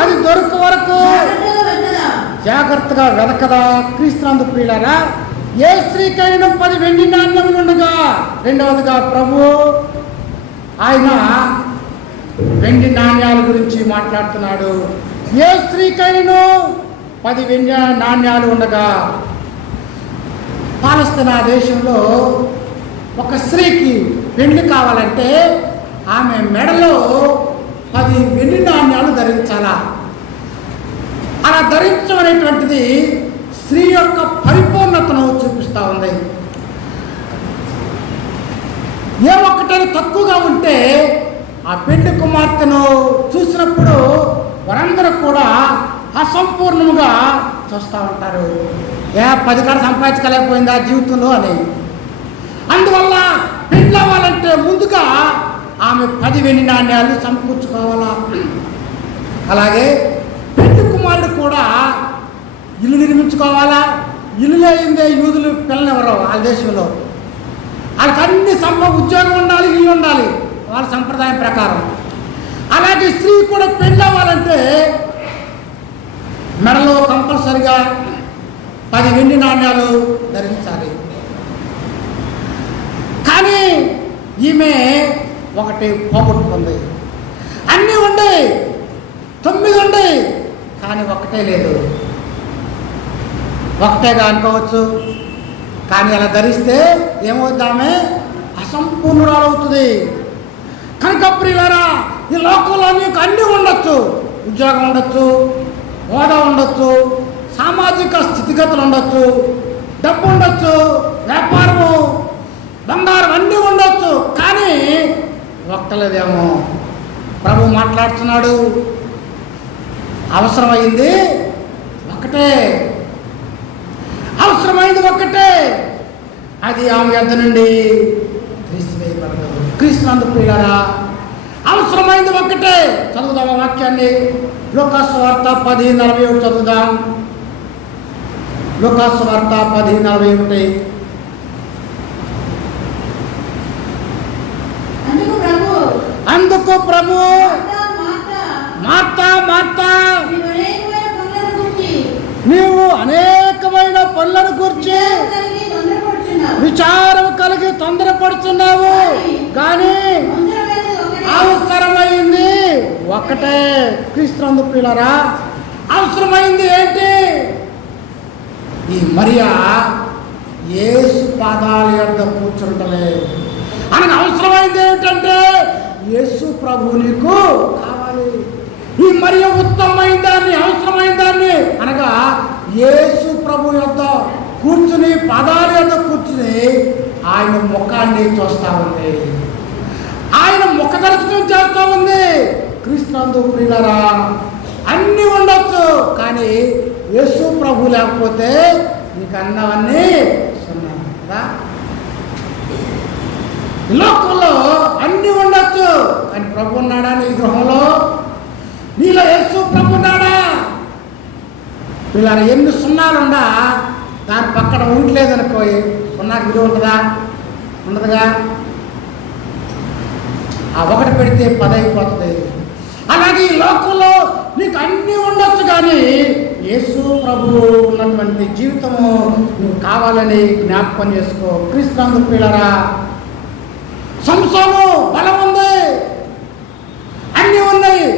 అది దొరుకు వరకు జాగ్రత్తగా వెదకదా. క్రీస్తునందు ప్రియులారా, ఏ స్త్రీకైనా 10 వెండి నాణ్యములుండగా, రెండవదిగా ప్రభు ఆయన వెండి నాణ్యాల గురించి మాట్లాడుతున్నాడు. ఏ స్త్రీకైనా 10 వెండి నాణ్యాలు ఉండగా, పాలస్తీనా దేశంలో ఒక స్త్రీకి పెళ్లి కావాలంటే ఆమె మెడలో 10 వెండి నాణ్యాలు ధరించాలా. అలా ధరించడం అనేటువంటిది స్త్రీ యొక్క పరిపూర్ణతను చూపిస్తూ ఉంది. ఏ ఒక్కటైనా తక్కువగా ఉంటే ఆ పెళ్లి కుమార్తెను చూసినప్పుడు వారందరూ కూడా అసంపూర్ణముగా చూస్తూ ఉంటారు. 10 కాడ సంపాదించలేకపోయిందా జీవితంలో అని. అందువల్ల పెళ్ళి అవ్వాలంటే ముందుగా ఆమె 10 వెండి నాణ్యాలు సమకూర్చుకోవాలా. అలాగే పెళ్లి కుమారుడు కూడా ఇల్లు నిర్మించుకోవాలా. ఇల్లు లేనిదే యూదులు పిల్లనివ్వరు వాళ్ళ దేశంలో. వాళ్ళకి అన్ని ఉద్యోగం ఉండాలి, ఇల్లు ఉండాలి వాళ్ళ సంప్రదాయం ప్రకారం. అలాగే స్త్రీ కూడా పెళ్ళి అవ్వాలంటే మెడలో కంపల్సరిగా 10 వెండి నాణ్యాలు ధరించాలి. కానీ ఈమె ఒకటి పోగొట్టుకుంది. అన్నీ ఉండి 9 ఉండి కానీ ఒకటే లేదు. ఒకటేగా అనుకోవచ్చు, కానీ అలా ధరిస్తే ఏమవుతామే? అసంపూర్ణురాలవుతుంది. కనుక ప్రియులారా, ఈ లోకంలో నీకు అన్నీ ఉండొచ్చు. ఉద్యోగం ఉండొచ్చు, హోదా ఉండొచ్చు, సామాజిక స్థితిగతులు ఉండొచ్చు, డబ్బు ఉండొచ్చు, వ్యాపారము, బంగారం అన్నీ ఉండొచ్చు. కానీ ఒక్కలేదేమో. ప్రభు మాట్లాడుతున్నాడు, అవసరమైంది ఒకటే. అవసరమైంది ఒక్కటే, అది ఆమె యొద్ద నుండి తీసివేయబడదు. క్రీస్తునందు ప్రియులారా, అవసరమైంది ఒక్కటే. చదువుదాం ఆ వాక్యాన్ని. లూకాసు వార్త 10:41 చదువుదాం. లూకాసు వార్త 10:41. అందుకు ప్రభు మార్తా మార్తా, నీవు అనేకమైన పనులను గురించి విచారం కలిగి తొందరపడుతున్నావు, కానీ అవసరమైంది ఒక్కటే. క్రీస్తునందు ప్రియులారా, అవసరమైంది ఏంటి? ఈ మరియా యేసు పాదాల యొద్ద కూర్చుంటలే. అనగా అవసరమైంది ఏంటంటే యేసు ప్రభు నీకు కావాలి. ఈ మరియ ఉత్తమమైన దాన్ని, అవసరమైన దాన్ని అనగా యేసు ప్రభు యొద్ద కూర్చుని పాదాల యొద్ద కూర్చుని ఆయన ముఖాన్ని చూస్తా ఉంది, ఆయన ముఖ దర్శనం చేస్తూ ఉంది. క్రీస్తునందు ప్రియులారా, అన్నీ ఉండొచ్చు, కానీ యేసు ప్రభు లేకపోతే నీకు అన్నవన్నీ సున్నా కదా. లోకంలో అన్నీ ఉండొచ్చు, కానీ ప్రభు ఉన్నాడా నీ గృహంలో? నీలో యేసు ప్రభు ఉన్నాడా? పిల్లలు ఎన్ని సున్నాలుండా దాని పక్కన ఉండలేదనుకో, సున్నాకి విలువ ఉంటుందా? ఉండదుగా. ఆ ఒకటి పెడితే 10 అయిపోతుంది. అలాగే ఈ లోకంలో నీకు అన్నీ ఉండొచ్చు, కానీ యేసు ప్రభువు ఉన్నటువంటి జీవితము నువ్వు కావాలని జ్ఞాపకం చేసుకో. క్రీస్తునందు ప్రియులారా, సంసోను బలం ఉంది, అన్నీ ఉన్నాయి,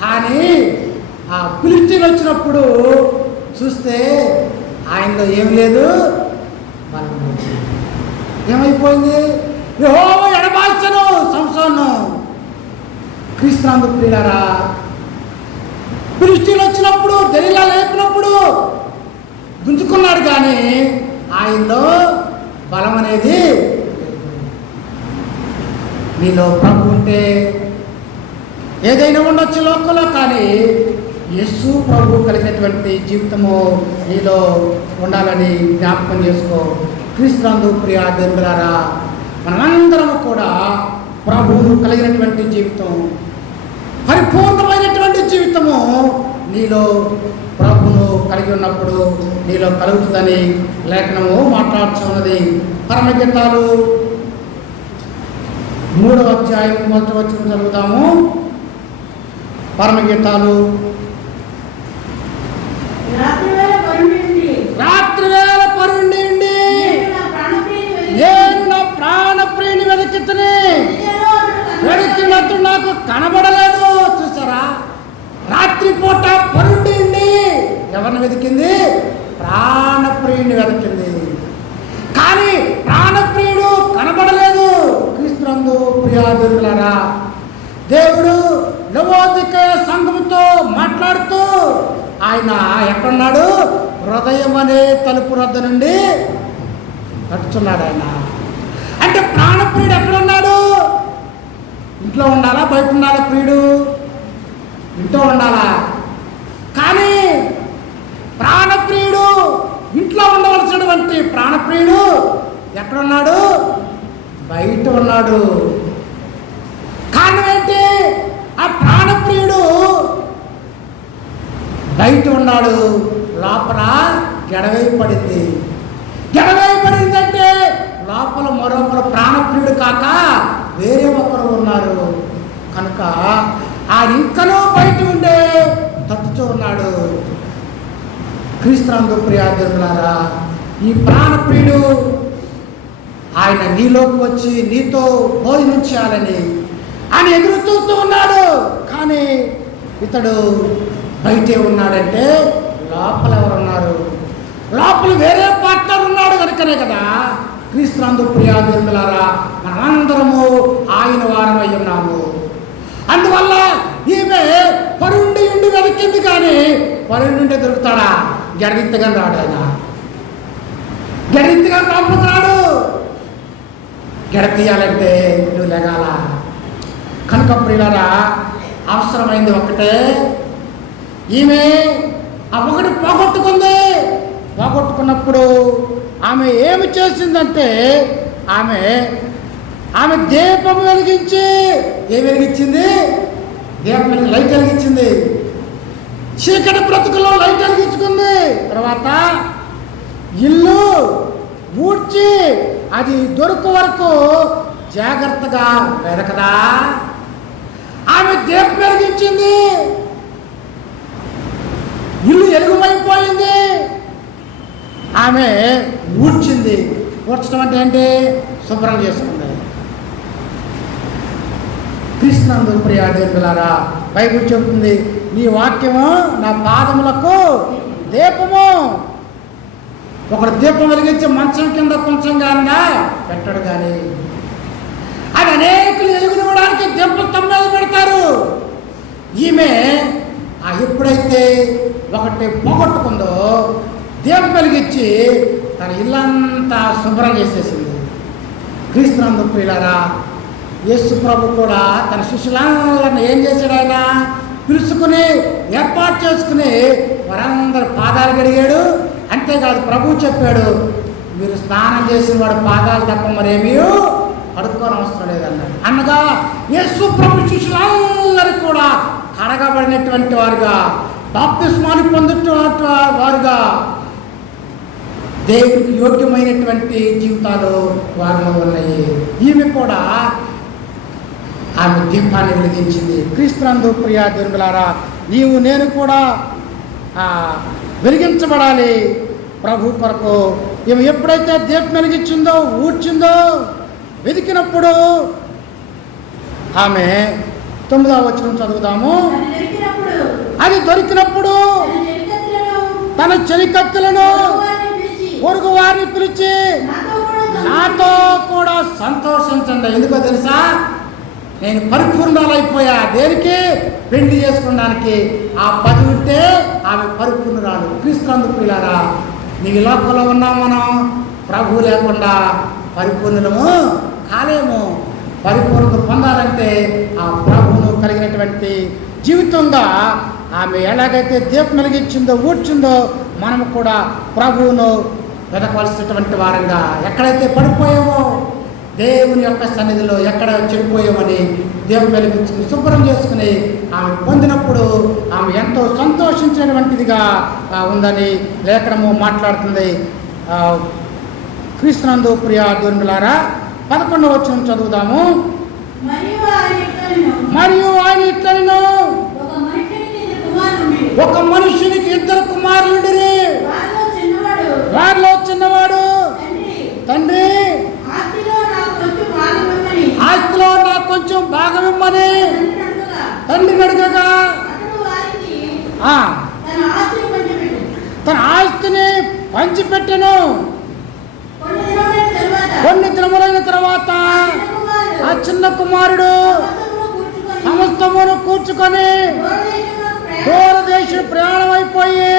కానీ ఆ ఫిలిష్తీయులు వచ్చినప్పుడు చూస్తే ఆయనలో ఏం లేదు, బలం లేదు. ఏమైపోయింది? యెహోవా ఎడబాల్చెను సంసోను. క్రీస్తునందు ప్రియులారా, ఫిలిష్తీయులు వచ్చినప్పుడు దెలీలా లేపినప్పుడు గుంజుకున్నాడు, కానీ ఆయనలో బలం అనేది. నీలో ప్రభు ఉంటే ఏదైనా ఉండొచ్చు లోకంలో, కానీ యేసు ప్రభు కలిగినటువంటి జీవితము నీలో ఉండాలని జ్ఞాపకం చేసుకో. క్రీస్తునందు ప్రియ దేవులారా, మనమందరము కూడా ప్రభువును కలిగినటువంటి జీవితం, పరిపూర్ణమైనటువంటి జీవితము నీలో ప్రభువును కలిగి ఉన్నప్పుడు నీలో కలుగుతుందని లేఖనము మాట్లాడుతున్నది. పరమగీతాలు 3వ అధ్యాయం 1వ వచనం చదువుతాము. పరమగీతాలు రాత్రివేళ పరుండి నేను నా ప్రాణప్రియుని వెతికితిని, వెతికినట్టు నాకు కనబడలేదు. చూసారా, రాత్రిపూట పరుండి ఎవరిని వెతికింది? ప్రాణప్రియుని వెతికింది, కానీ ప్రాణప్రియుడు కనబడలేదు. క్రీస్తునందు ప్రియాదులారా, దేవుడు లవోదికయ సంఘముతో మాట్లాడుతూ ఆయన ఎక్కడున్నాడు? హృదయం అనే తలుపు వద్ద నుండి తట్టుచున్నాడు ఆయన. అంటే ప్రాణప్రియుడు ఎక్కడున్నాడు? ఇంట్లో ఉండాలా, బయట ఉండాలా? ప్రియుడు ఇంట్లో ఉండాలా, కానీ ప్రాణప్రియుడు ఇంట్లో ఉండవలసినటువంటి ప్రాణప్రియుడు ఎక్కడున్నాడు? బయట ఉన్నాడు. కారణం ఏంటి? ఆ ప్రాణప్రియుడు బయట ఉన్నాడు, లోపల గెడవేయబడింది. గెడవేయబడిందంటే లోపల మరొకరు ప్రాణప్రియుడు కాక వేరే ఒకరు ఉన్నారు కనుక ఆయన ఇంకనూ బయట ఉండే తట్టుతూ ఉన్నాడు. క్రీస్తునందు ప్రియాదులారా, ఈ ప్రాణప్రియుడు ఆయన నీలోకి వచ్చి నీతో భోజనం చేయాలని ఆయన ఎదురు చూస్తూ ఉన్నాడు, కానీ ఇతడు బయటే ఉన్నాడంటే లోపల ఎవరున్నారు? లోపల వేరే పార్ట్నర్ ఉన్నాడు కనుకనే కదా. క్రీస్తునందు ప్రియాదులారా, మనమందరము ఆయన వారమై ఉన్నాము. అందువల్ల ఈమె పరుండి వెతికింది, కానీ పరుండి దొరుకుతాడా? గడిదిత్తగా రాడు ఆయన, గడిదిత్తగా రాడు. గడతీయాలంటే నువ్వు లెగాల. కనుక ప్రియులారా, అవసరమైంది ఒకటే. ఈమె ఆ ఒకటి పోగొట్టుకుంది. పోగొట్టుకున్నప్పుడు ఆమె ఏమి చేసిందంటే ఆమె దీపం వెలిగించి, ఏం వెలిగించింది? దీపం లైట్ వెలిగించింది. చీకటి బ్రతుకులో లైట్ వెలిగించుకుంది. తర్వాత ఇల్లు ఊడ్చి అది దొరుకు వరకు జాగ్రత్తగా వెదకదా. ఆమె దీపం వెలిగించింది, ఇల్లు ఎలుగుమైపోయింది. ఆమె ఊడ్చింది. ఊడ్చడం అంటే ఏంటి? శుభ్రం చేసుకుంది. క్రీస్తునందు ప్రియాదేవులారా, బైబిల్ చెబుతుంది, నీ వాక్యము నా పాదములకు దీపము. ఒకడు దీపం వెలిగించి మంచం కింద కొంచెం కాదా పెట్టడు, కానీ అది అనేకులు ఎలుగునివ్వడానికి దీపస్తంభం మీద పెడతారు. ఈమె ఎప్పుడైతే ఒకటి పోగొట్టుకుందో దీపం వెలిగించి తన ఇల్లంతా శుభ్రం చేసేసింది. క్రీస్తునందు ప్రియులారా, యేసు ప్రభు కూడా తన శిష్యులందరిని ఏం చేశాడు? ఆయన పిలుచుకుని ఏర్పాటు చేసుకుని వారందరి పాదాలు కడిగాడు. అంతేకాదు, ప్రభు చెప్పాడు, మీరు స్నానం చేసిన వాడు పాదాలు తప్ప మరేమీ కడుక్కోని అవసరం లేదన్నాడు. అనగా యేసు ప్రభు శిష్యులందరూ కూడా కడగబడినటువంటి వారుగా, బాప్తిస్మాన్ని పొందినటువంటి వారుగా, దేవుడికి యోగ్యమైనటువంటి జీవితాలు వారిలో ఉన్నాయి. ఈమె కూడా ఆమె దీపాన్ని వెలిగించింది. క్రీస్తునందు ప్రియ దేవులారా, నీవు నేను కూడా వెలిగించబడాలి ప్రభు కొరకు. ఈమె ఎప్పుడైతే దీపం వెలిగించిందో, ఊడ్చిందో, వెతికినప్పుడు ఆమె 9వ వచనం చదువుదాము. అది దొరికినప్పుడు తన చెలికత్తెలను పొరుగు వారిని పిలిచి నాతో కూడా సంతోషించండి. ఎందుకో తెలుసా? నేను పరిపూర్ణాలైపోయా. దేనికి? పెళ్లి చేసుకోవడానికి. ఆ 10 ఉంటే ఆమె పరిపూర్ణురాలు. క్రీస్తునందు ప్రియులారా, నీవు లోకంలో ఉన్నాం. మనం ప్రభు లేకుండా పరిపూర్ణులము కాలేము. పరిపూర్ణత పొందాలంటే ఆ ప్రభువును కలిగినటువంటి జీవితంగా ఆమె ఎలాగైతే దీపం వెలిగించిందో, ఊడ్చిందో, మనము కూడా ప్రభువును వెతకవలసినటువంటి వారంగా, ఎక్కడైతే పడిపోయామో దేవుని యొక్క సన్నిధిలో ఎక్కడ చెడిపోయామని దేవుని వెలిగించుకుని శుభ్రం చేసుకుని ఆమె పొందినప్పుడు ఆమె ఎంతో సంతోషించినటువంటిదిగా ఉందని లేఖనము మాట్లాడుతుంది. క్రీస్తునందు ప్రియ దేవులారా, 11వ వచనం చదువుదాము. మరియు ఆయన ఇట్లను, ఒక మనుషునికి 2 కుమారులుండిరి. వారిలో చిన్నవాడు, తండ్రి ఆస్తిలో నాకు కొంచెం భాగం ఇమ్మని తండ్రిని అడగగా తన ఆస్తిని పంచిపెట్టెను. కొన్ని దినములైన తర్వాత ఆ చిన్న కుమారుడు సమస్తమును కూర్చుకొని దూరదేశం ప్రయాణం అయిపోయి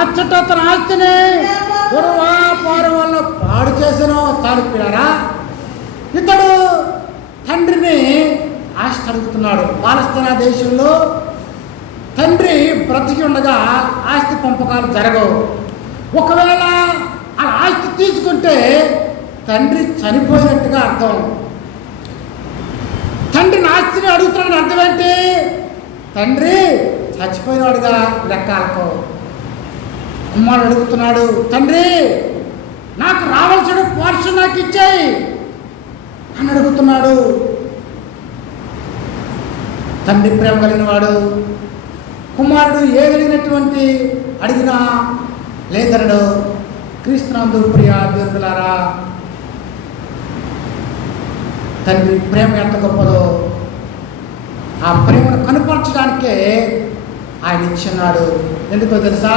అచ్చట తన ఆస్తిని దుర్వ్యాపారం వల్ల పాడు చేసను. తాడిపిడారా, ఇతడు తండ్రిని ఆస్తి అడుగుతున్నాడు. పాలస్తీనా దేశంలో తండ్రి బ్రతికి ఉండగా ఆస్తి పంపకాలు జరగవు. ఒకవేళ ఆ ఆస్తి తీసుకుంటే తండ్రి చనిపోయినట్టుగా అర్థం. తండ్రిని ఆస్తిని అడుగుతున్నాడు అర్థం ఏంటి? తండ్రి చచ్చిపోయినాడుగా లెక్కలకు. కుమారుడు అడుగుతున్నాడు, తండ్రి నాకు రావాల్సిన పోర్షన్ నాకు ఇచ్చేయి అని అడుగుతున్నాడు. తండ్రి ప్రేమ కలిగిన వాడు. కుమారుడు ఏదడిగినటువంటి అడిగినా లేదనడు. క్రీస్తునందు ప్రియ దేవులారా, తండ్రి ప్రేమ ఎంత గొప్పదో ఆ ప్రేమను కనుపరచడానికే ఆయన ఇచ్చిన్నాడు. ఎందుకో తెలుసా?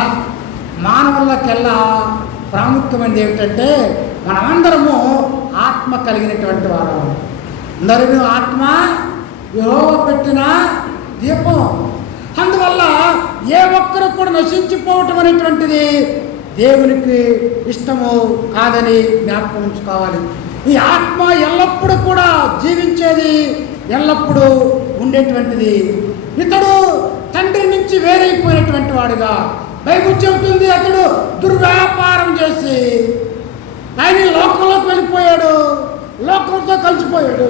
మానవులకెల్లా ప్రాముఖ్యమైనది ఏమిటంటే మనమందరము ఆత్మ కలిగినటువంటి వారు. అందరూ ఆత్మ యెహోవా పెట్టిన దీపం. అందువల్ల ఏ ఒక్కరు కూడా నశించిపోవటం అనేటువంటిది దేవునికి ఇష్టము కాదని జ్ఞాపకం ఉంచుకోవాలి. ఈ ఆత్మ ఎల్లప్పుడూ కూడా జీవించేది, ఎల్లప్పుడూ ఉండేటువంటిది. ఇతడు తండ్రి నుంచి వేరైపోయినటువంటి వాడుగా బైబిల్ చెబుతుంది. అతడు దుర్వ్యాపారం చేసి ఆయన లోకంలోకి వెళ్ళిపోయాడు, లోకంతో కలిసిపోయాడు.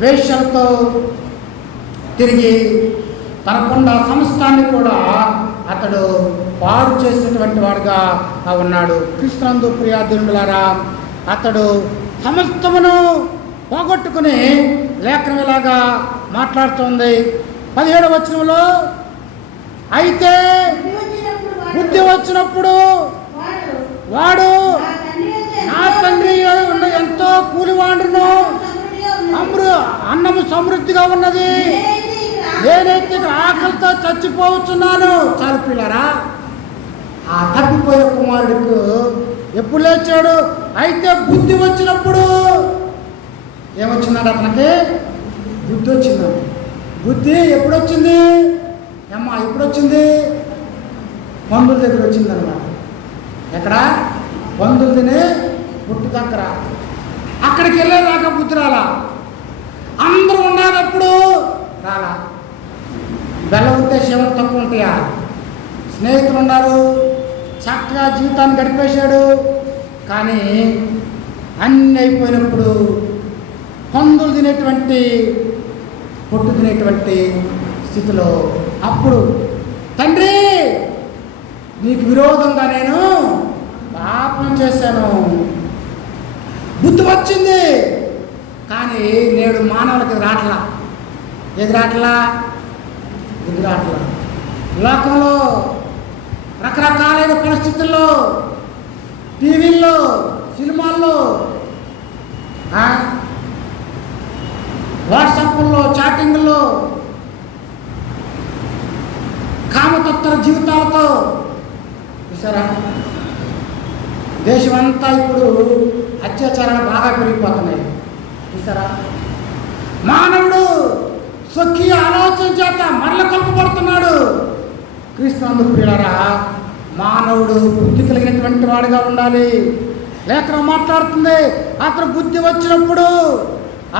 వేశ్యలతో తిరిగి తనకున్న సంస్థాన్ని కూడా అతడు పాడు చేసినటువంటి వాడుగా ఉన్నాడు. క్రీస్తునందు ప్రియ దేవులారా, అతడు సమస్తమును పోగొట్టుకుని లేఖనం ఇలాగా మాట్లాడుతుంది 17వ వచనంలో, అయితే బుద్ధి వచ్చినప్పుడు వాడు నా తండ్రి ఎంతో కూలివాడును, అన్నము సమృద్ధిగా ఉన్నది, నేనైతే ఆకలితో చచ్చిపోవచ్చున్నాను. చాలు పిల్లరా, ఆ తప్పిపోయే కుమారుడికి ఎప్పుడు లేచాడు? అయితే బుద్ధి వచ్చినప్పుడు ఏమొచ్చిందండి? అతనికి బుద్ధి వచ్చిందండి. బుద్ధి ఎప్పుడు వచ్చింది? అమ్మా ఎప్పుడు వచ్చింది? మందుల దగ్గర వచ్చిందనమాట. ఎక్కడ? పందులు తినే పుట్టు దగ్గర. అక్కడికి వెళ్ళేదాకా బుద్ధి రాలా. అందరూ ఉన్నప్పుడు రాలా. బెల్లం ఉంటే శివం తక్కువ ఉంటాయా? స్నేహితులు ఉన్నారు, చక్కగా జీవితాన్ని గడిపేశాడు. కానీ అన్నీ అయిపోయినప్పుడు పందులు తినేటువంటి పొట్టు తినేటువంటి స్థితిలో అప్పుడు తండ్రి నీకు విరోధంగా నేను పాపం చేశాను, బుద్ధి వచ్చింది. కానీ నేడు మానవులకి రాట్లా. ఏది రాట్లా? బుద్ధి రాట్లా. లోకంలో రకరకాలైన పరిస్థితుల్లో, టీవీల్లో, సినిమాల్లో, వాట్సాప్లో, చాటింగ్లో, కామతత్వర జీవితాలతో చూసారా? దేశమంతా ఇప్పుడు అత్యాచారాలు బాగా పెరిగిపోతున్నాయి చూసారా? మానవుడు స్వకీయ ఆలోచన చేత మరల కలుపబడుతున్నాడు. క్రీస్తు ప్రియులారా, మానవుడు బుద్ధి కలిగినటువంటి వాడిగా ఉండాలి. లేఖనం మాట్లాడుతుంది, అతను బుద్ధి వచ్చినప్పుడు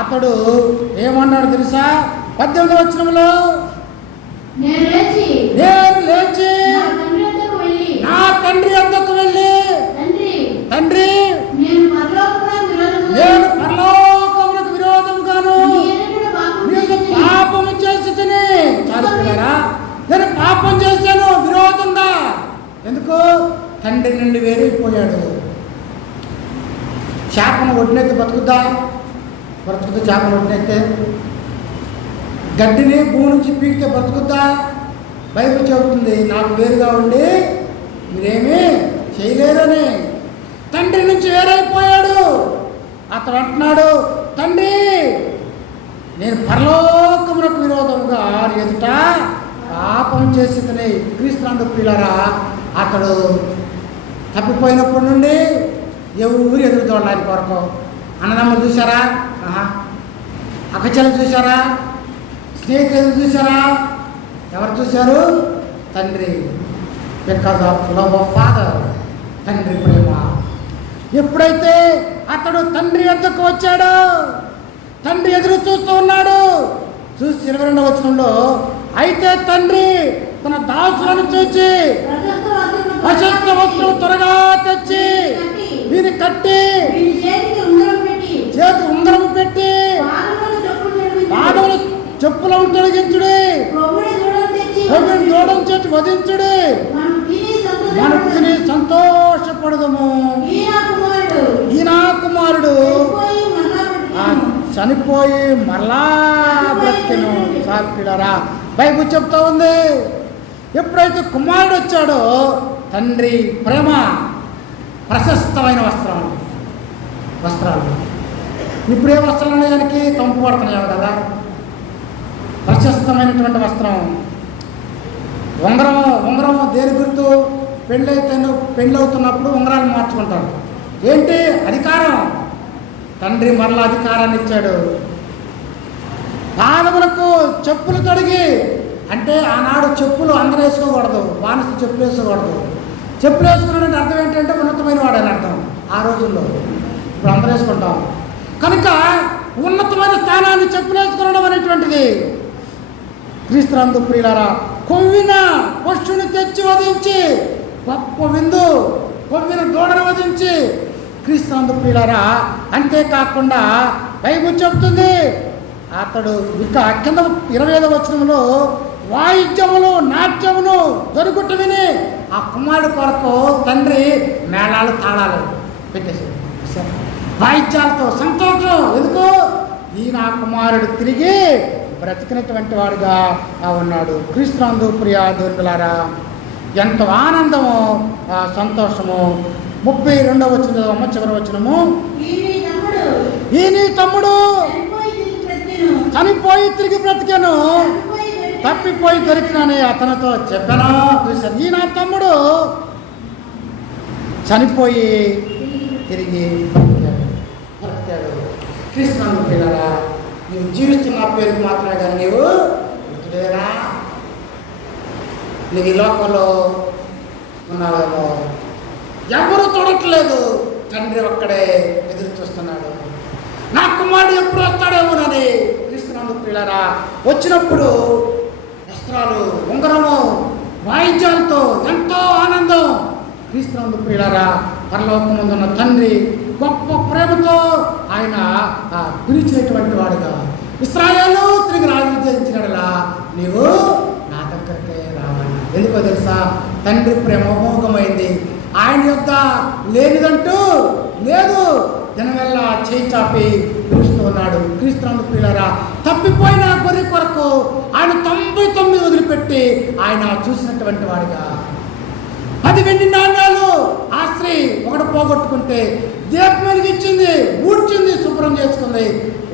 అతడు ఏమన్నాడు తెలుసా? 18వ వచనంలో, నేను లేచి నా తండ్రి వద్దకు వెళ్ళి తండ్రి నేను పరలోకమునకు విరోధముగాను నేను పాపము చేసి తిని. చాలుకున్నారా? నేను పాపం చేశాను, విరోధంగా. ఎందుకు? తండ్రి నుండి వేరైపోయాడు. చేపను ఒడ్డినైతే బతుకుద్దా? బ్రతుకుద్దా? చేపను ఒడ్డినైతే గడ్డిని భూమి నుంచి పీకితే బ్రతుకుద్దా? బైబిల్ చెబుతుంది నాకు వేరుగా ఉండి మీరేమీ చేయలేరని. తండ్రి నుంచి వేరైపోయాడు. అతడు అంటున్నాడు, తండ్రి నేను పరలోకమునకు విరోధముగా ఎదుట పాపం చేసిందని. క్రీస్తు ప్రియులారా, అతడు తప్పిపోయినప్పటి నుండి ఎవరు ఎదురు చూడడానికి కొరకు. అన్నదమ్ములు చూసారా? అక్కచెల్లు చూసారా? స్నేహితులు చూసారా? ఎవరు చూశారు? తండ్రి. Because of love of father, తండ్రి ప్రేమ. ఎప్పుడైతే అతడు తండ్రి వద్దకు వచ్చాడో, తండ్రి ఎదురు చూస్తూ ఉన్నాడు. చూసి 22వ వచనంలో, అయితే తండ్రి తన దాసులను చూచి అశస్త్ర వస్త్రం త్వరగా తెచ్చి వీని కట్టి చేతి ఉంగరము పెట్టి పాదములు చెప్పులను తొలగించుడి, దూడం చేతి వధించుడి, మనం తిని సంతోషపడదము. ఈయన కుమారుడు చనిపోయి మరలా బ్రతికెను. సాక్షిడారా, బైబిల్ చెప్తా ఉంది. ఎప్పుడైతే కుమారుడు వచ్చాడో తండ్రి ప్రేమ, ప్రశస్తమైన వస్త్రాలు. ఇప్పుడు ఏ వస్త్రాలు అనేదానికి కంపు పడుతున్నాయి కదా. ప్రశస్తమైనటువంటి వస్త్రం. ఉంగరం దేని గుర్తు? పెళ్ళి అవుతున్నప్పుడు ఉంగరాలు మార్చుకుంటారు. ఏంటి? అధికారం. తండ్రి మరలా అధికారాన్ని ఇచ్చాడు. పాదములకు చెప్పులు తొడిగి, అంటే ఆనాడు చెప్పులు అందరూ వేసుకోకూడదు, బానిస చెప్పులు వేసుకోకూడదు. చెప్పులు వేసుకున్నాడంటే అర్థం ఏంటంటే ఉన్నతమైన వాడని అర్థం ఆ రోజుల్లో. ఇప్పుడు అందరూ వేసుకుంటాం కనుక ఉన్నతమైన స్థానాన్ని చెప్పులు వేసుకోవడం అనేటువంటిది. క్రీస్తు ప్రియులారా, కొవ్విన పశువుని తెచ్చి వధించి, గొప్ప విందు కొవ్విన దూడను వధించి. క్రీస్తు ప్రియులారా, అంతేకాకుండా బైబిల్ చెప్తుంది అతడు ఇక కింద 25వ వచనంలో వాయిద్యములు నాట్యమును జరుగుట విని ఆ కుమారుడు కొరకు తండ్రి మేళాలు తాళాలు పెట్టేశాడు. వాయిద్యాలతో సంతోషం. ఎందుకు? ఈయన కుమారుడు తిరిగి బ్రతికినటువంటి వాడుగా ఉన్నాడు. క్రీస్తు ప్రియ దేవులారా, ఎంత ఆనందము, సంతోషము. 32వ వచనం చివరి వచనము, ఈ నీ తమ్ముడు చనిపోయి తిరిగి బ్రతికాను, తప్పిపోయి దొరికినని అతనితో చెప్పాను. చూశారు, ఈ నా తమ్ముడు చనిపోయి తిరిగి బ్రతికాడు. క్రీస్తు పిల్లరా, నువ్వు జీవిస్తున్న పేరుకి మాత్రమే కానీ నీవు మృతుడేనా? నువ్వు ఈ లోకంలో ఉన్నావేమో, ఎవరు చూడట్లేదు, తండ్రి ఒక్కడే ఎదురు చూస్తున్నాడు. నా కుమారుడు ఎప్పుడు వస్తాడేమోనని క్రీస్తునందు ప్రియులారా వచ్చినప్పుడు వస్త్రాలు, ఉంగరము, వాయిద్యాలతో ఎంతో ఆనందం. క్రీస్తునందు ప్రియులారా పరలోకమందున్న తండ్రి గొప్ప ప్రేమతో ఆయన పిలిచేటువంటి వాడుగా, ఇశ్రాయేలు తిరిగి రాజు జయించినలా నీవు నా దగ్గరకే రావాలి. ఎందుకో తెలుసా? తండ్రి ప్రేమ అమోఘమైంది. ఆయన యొద్ద లేనిదంటూ లేదు. జనవెల్ల చేయి చాపి పిలుస్తూ ఉన్నాడు. క్రీస్తునందు ప్రియులారా తప్పిపోయిన గొర్రె కొరకు ఆయన 99 వదిలిపెట్టి ఆయన చూసినటువంటి వాడిగా 10 వెండి నాణ్యాలు ఆ స్త్రీ ఒకటి పోగొట్టుకుంటే దీపం వెలిగించింది, ఊడ్చింది, శుభ్రం చేసుకుంది.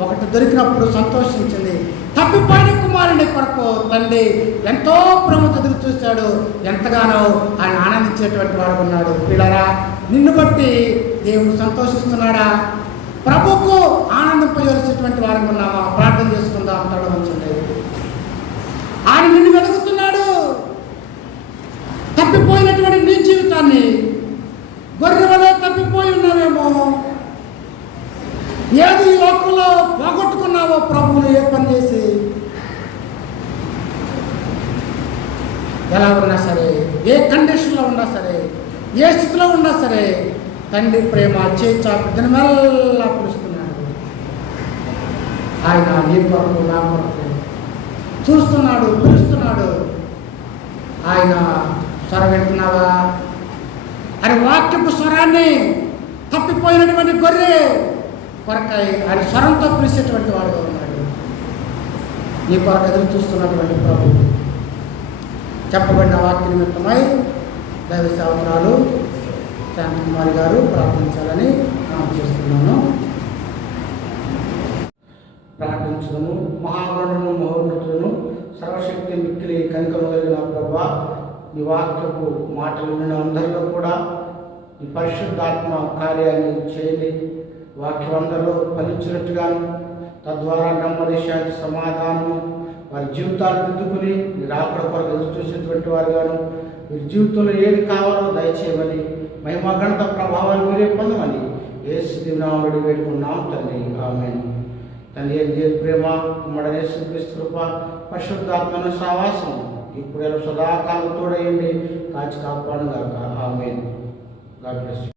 ఒకటి దొరికినప్పుడు సంతోషించింది. తప్పిపోయిన కుమారుని కొరకు తండ్రి ఎంతో ప్రేమతో ఎదురు చూశాడు. ఎంతగానో ఆయన ఆనందించేటువంటి వాడు ఉన్నాడు. పిల్లరా, నిన్ను బట్టి దేవుడు సంతోషిస్తున్నాడా? ప్రభుకు ఆనందింపజేసేటువంటి వారికి ఉన్నామా? ప్రార్థన చేసుకుందాం. అంటాడు మంచిది. ఆయన నిన్ను వెతుకుతున్నాడు. తప్పిపోయినటువంటి నీ జీవితాన్ని గొర్రె వలె తప్పిపోయి ఉన్నావేమో. ఏది ఈ లోకంలో పోగొట్టుకున్నావో ప్రభువులు ఏ పని చేసి ఎలా ఉన్నా సరే, ఏ కండిషన్లో ఉన్నా సరే, ఏ స్థితిలో ఉన్నా సరే తండ్రి ప్రేమ చేచాపు దినమెల్లా పిలుస్తున్నాడు. ఆయన నీ కొరకు నా కొరకు చూస్తున్నాడు, పిలుస్తున్నాడు. ఆయన స్వరం వింటున్నావా? ఆయన వాక్యపు స్వరాన్ని తప్పిపోయినటువంటి గొర్రె కొరకై ఆయన స్వరంతో పిలిచేటువంటి వాడుగా ఉన్నాడు. నీ కొరకు ఎదురు చూస్తున్నటువంటి ప్రభు చెప్పబడిన వాక్య నిమిత్తమై దైవ సేవకురాలు శాంతకుమారి గారు ప్రార్థించాలని మనం చేస్తున్నాను. ప్రార్థించడము. మహాగణులను, మహోన్నతులను, సర్వశక్తి మిక్కిలి కనికరమైన ప్రభా, ఈ వాక్యపు మాటలు విన్న అందరిలో కూడా ఈ పరిశుద్ధాత్మ కార్యాన్ని చేయండి. వాక్యం అందరిలో ఫలించినట్టుగాను, తద్వారా నెమ్మది, శాంతి, సమాధానము వారి జీవితాలు దిద్దుకుని మీరు ఆకడ కొరకు ఎదురు చూసేటువంటి వారుగాను, వీరి జీవితంలో ఏది కావాలో దయచేయమని, మహిమ ఘనత ప్రభావాలు మీరే పొందమని యేసు దినాముడి వేడుకున్నాం తండ్రి. ఆమేన్. తండ్రి దేవుని ప్రేమ, కుమారుడు యేసుక్రీస్తు కృప, పరిశుద్ధాత్మ సహవాసం ఇప్పుడు సదాకాలం తోడయండి, కాచి కాపాడుగాక. ఆమేన్. God bless you.